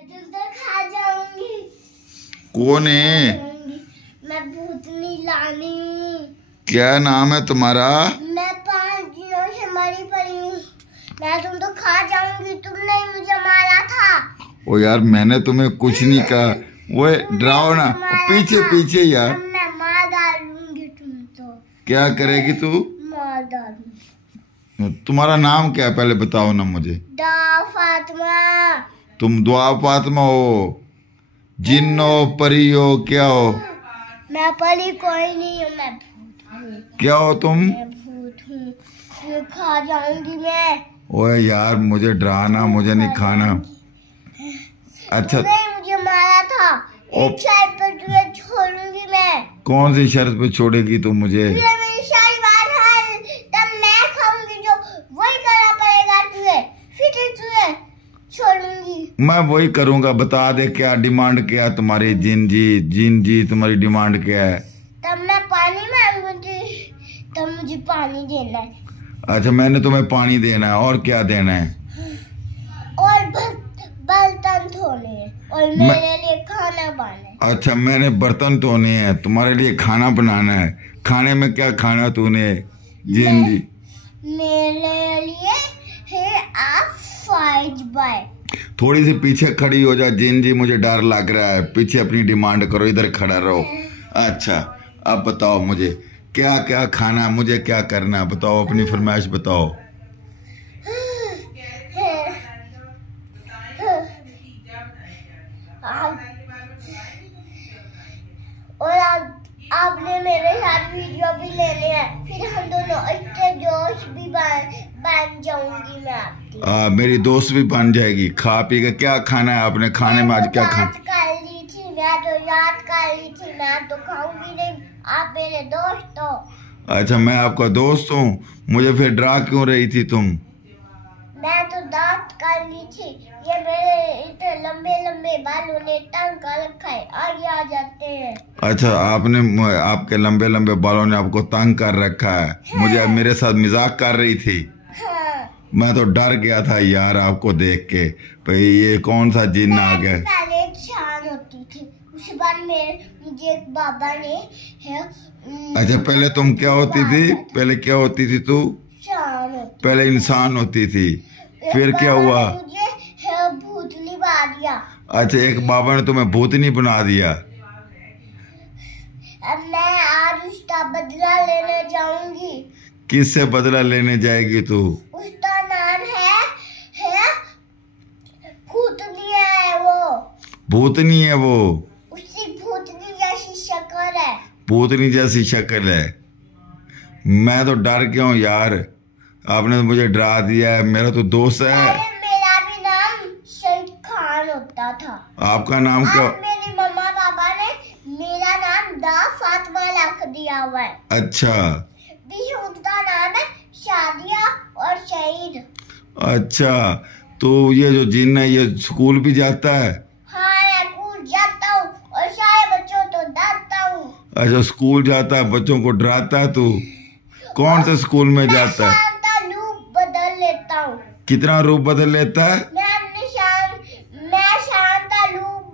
तुम तो खा जाऊंगी। कौन है? मैं भूतनी लानी हूँ। क्या नाम है तुम्हारा? मैं 5 दिनों से मरी पड़ी हूँ। मैं तुम तो खा जाऊंगी। तुमने मुझे मारा था। ओ यार मैंने तुम्हें कुछ नहीं कहा। वो डराओ ना, पीछे पीछे यार। मैं मार डालूंगी तुम तो। क्या करेगी तू? मार डालूंगी। तुम्हारा नाम क्या है पहले बताओ ना मुझे। दुआ फातिमा। तुम दुआ फातिमा हो? जिन्न हो, परी हो, क्या हो? मैं परी कोई नहीं हूँ, मैं भूत हूँ। क्या हो तुम? मैं भूत हूँ। ये खा जाऊंगी मैं। ओए यार मुझे डराना, मुझे नहीं खाना। अच्छा मुझे मारा था। एक शर्त पर तुझे छोड़ूंगी मैं। कौन सी शर्त पे छोड़ेगी तू मुझे? तुझे मेरी सारी बात है, तब मैं खाऊंगी जो वही करना पड़ेगा तुझे। फिर तुझे छोड़ूंगी। मैं वही करूंगा। बता दे क्या डिमांड, क्या तुम्हारी? जिन जी तुम्हारी डिमांड क्या है? तब मैं पानी मांगूंगी, तब मुझे पानी देना है। अच्छा मैंने तुम्हें पानी देना है, और क्या देना है? और बर्तन धोने हैं और मेरे लिए खाना बनाना है। अच्छा मैंने बर्तन धोने हैं, तुम्हारे लिए खाना बनाना है। खाने में क्या खाना तूने? जिन जी मेरे लिए है आप 5 बाय। थोड़ी सी पीछे खड़ी हो जा जिन जी, मुझे डर लग रहा है। पीछे अपनी डिमांड करो, इधर खड़ा रहो। अच्छा अब बताओ मुझे क्या क्या खाना, मुझे क्या करना, बताओ अपनी फरमाइश बताओ। और आपने मेरे साथ वीडियो भी लेने हैं, फिर हम दोनों अच्छे दोस्त भी बन जाऊंगी मैं आपकी। मेरी दोस्त भी बन जाएगी। खा पी के क्या खाना है आपने? खाने में आज क्या खाना? याद कर ली थी मैं तो खाऊंगी नहीं। आप मेरे दोस्त हो। अच्छा मैं आपका दोस्त हूँ, मुझे फिर डरा क्यों रही थी तुम? मैं तो दांत कर ली थी। ये मेरे इतने लंबे लंबे बालों ने तंग कर रखा है, आगे आ जाते हैं। अच्छा आपके लंबे लंबे बालों ने आपको तंग कर रखा है। हाँ। मुझे मेरे साथ मजाक कर रही थी। हाँ। मैं तो डर गया था यार आपको देख के, भाई ये कौन सा जिन्न आ गया। पहले एक शान होती थी, उसके बाद मुझे एक बाबा ने है। अच्छा पहले तुम क्या होती थी? पहले क्या होती थी तू? शान होती। पहले इंसान होती थी, फिर क्या हुआ? मुझे है भूतनी बना दिया। अच्छा एक बाबा ने तुम्हें भूतनी बना दिया। अब मैं आज उसका बदला लेने जाऊंगी। किससे बदला लेने जाएगी तू? उसका नाम है भूतनी है वो। भूतनी है वो? उसकी भूतनी जैसी शक्ल है। भूतनी जैसी शक्ल है? मैं तो डर गया हूँ यार, आपने तो मुझे डरा दिया है। मेरा तो दोस्त है। मेरा भी नाम शहीद खान होता था। आपका नाम क्या? मेरी मम्मा पापा ने मेरा नाम दा फातिमा रख दिया हुआ है। अच्छा भी उनका नाम है शादिया और शहीद। अच्छा तो ये जो जिन्न है ये स्कूल भी जाता है? हाँ स्कूल जाता हूँ और सारे बच्चों को डराता हूँ। अच्छा स्कूल जाता है, बच्चों को डराता है तू? कौन से स्कूल में जाता है? शांता रूप बदल लेता हूँ। कितना रूप बदल लेता है? मैं शांता रूप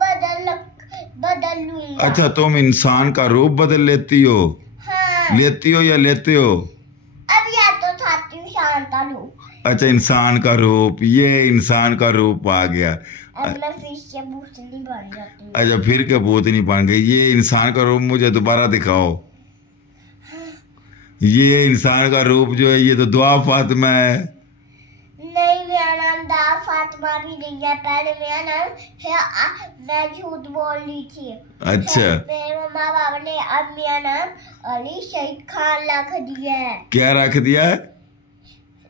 बदल लूंगा। अच्छा तुम इंसान का रूप बदल लेती हो? हाँ। लेती हो या लेते हो? अब या तो चाहती हूँ शांता रूप। अच्छा इंसान का रूप, ये इंसान का रूप आ गया। अब मैं फिर से भूतनी बन जाती हूँ। अच्छा फिर क्या भूतनी बन गई? ये इंसान का रूप मुझे दोबारा दिखाओ। ये इंसान का रूप जो है ये तो दुआ फातिमा है। नहीं मेरा नाम दा फातिमा भी नहीं है। पहले मेरा नाम है, मैं झूठ बोल रही थी। अच्छा मेरे मम्मा पापा ने अब मेरा नाम अली शहीद खान रख दिया है। क्या रख दिया है?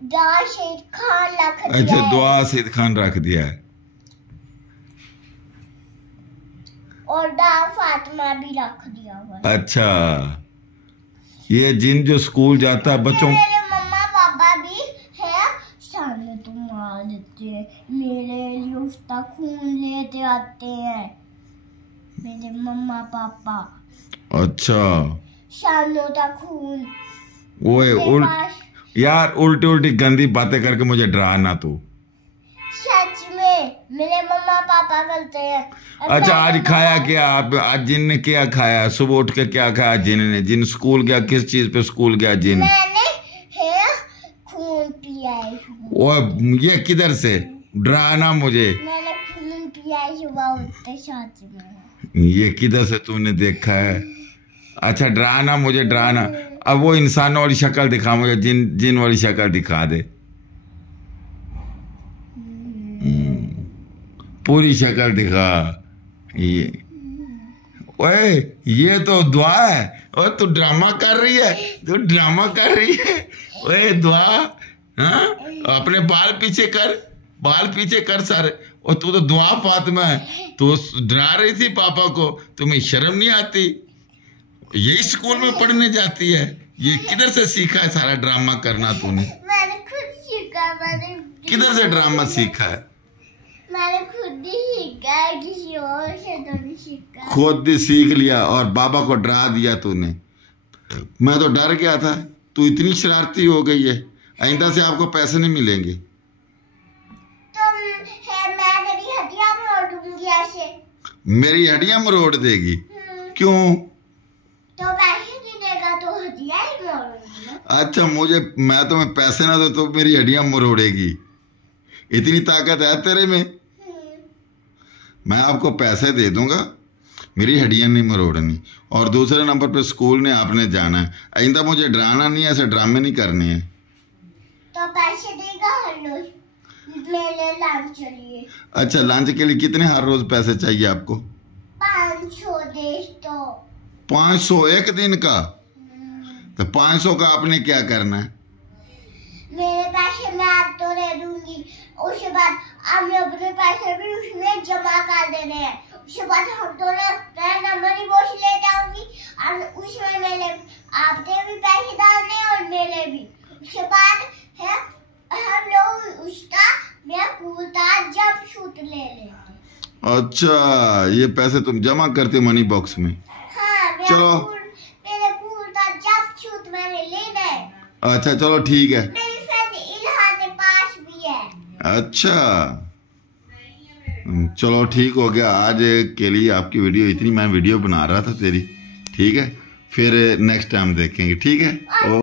दा शहीद खान रख दिया अच्छा है। दुआ शहीद खान रख दिया है। और दा फातिमा भी रख दिया हुआ है। अच्छा ये जिन जो स्कूल जाता है बच्चों, मेरे मम्मा पापा भी है, सामने तो मार देते हैं। मेरे लिए उसका खून लेते आते हैं मेरे मम्मा पापा। अच्छा शानों का खून। ओए यार उल्टी उल्टी गंदी बातें करके मुझे डराना तू। सच में मेरे मम्मा पापा करते हैं। अच्छा, आज खाया क्या आप? आज जिन ने क्या खाया? सुबह उठ के क्या खाया जिन ने? जिन स्कूल गया, किस चीज पे स्कूल गया जिन? मैंने खून पिया है। वो ये किधर से? डराना मुझे। मैंने खून पिया है सुबह उठते साथ में। ये किधर से तूने देखा है? अच्छा, डराना मुझे, डराना। अब वो इंसानों वाली शक्ल दिखा मुझे, जिन वाली शक्ल दिखा दे। पूरी शक्ल दिखा। ये ओए, ये तो दुआ है। और तू ड्रामा कर रही है, तू ड्रामा कर रही है। ओए दुआ, हाँ? अपने बाल पीछे कर, बाल पीछे कर सारे। और तू तो दुआ फातिमा है। तू डरा रही थी पापा को, तुम्हें शर्म नहीं आती? यही स्कूल में पढ़ने जाती है? ये किधर से सीखा है सारा ड्रामा करना तूने? मैंने खुद सीखा। मैंने किधर से ड्रामा सीखा है? मैंने खुद ही सीखा है, किसी और से तो नहीं सीखा। खुद ही सीख लिया और बाबा को डरा दिया तूने। मैं तो डर गया था, तू इतनी शरारती हो गई है। आइंदा से आपको पैसे नहीं मिलेंगे। तो मैं तेरी हड्डियां मरोड़ दूंगी ऐसे। मेरी हड्डियां मरोड़ देगी? क्यों? तो पैसे नहीं देगा तो हड्डियां ही मरोड़ूंगी ना। अच्छा, मैं तुम्हें पैसे ना दो तो मेरी हड्डियां मरोड़ेगी? इतनी ताकत है तेरे में? मैं आपको पैसे दे दूंगा, मेरी हड्डियां नहीं मरोड़नी। और दूसरे नंबर पे स्कूल ने आपने जाना है। आइंदा मुझे डराना नहीं है, ऐसे ड्रामे नहीं करने हैं। तो पैसे देगा हर रोज मेरे लंच के लिए? अच्छा, लंच के लिए कितने हर रोज पैसे चाहिए आपको? 500 दे तो। 500 एक दिन का? तो 500 का आपने क्या करना है? मेरे पैसे मैं आपको दे दूंगी, उसके बाद आपने अपने पैसे भी उसमें जमा कर देने हैं। उसके बाद हम दोनों नया नंबर ही बोझ ले जाऊंगी और उसमें मेरे आपके भी पैसे डालने और मेरे भी। उसके बाद है हम लोग उसका मैं पूरा जब छूट ले लेंगे। अच्छा, ये पैसे तुम जमा करते मनी बॉक्स में? हाँ, चलो, मेरे पूरा जब छूट मैंने लेना है। अच्छा चलो ठीक है। मेरी फ्रेंड इल्हा के पास भी है। अच्छा चलो ठीक हो गया। आज के लिए आपकी वीडियो इतनी, मैं वीडियो बना रहा था तेरी, ठीक है? फिर नेक्स्ट टाइम देखेंगे, ठीक है?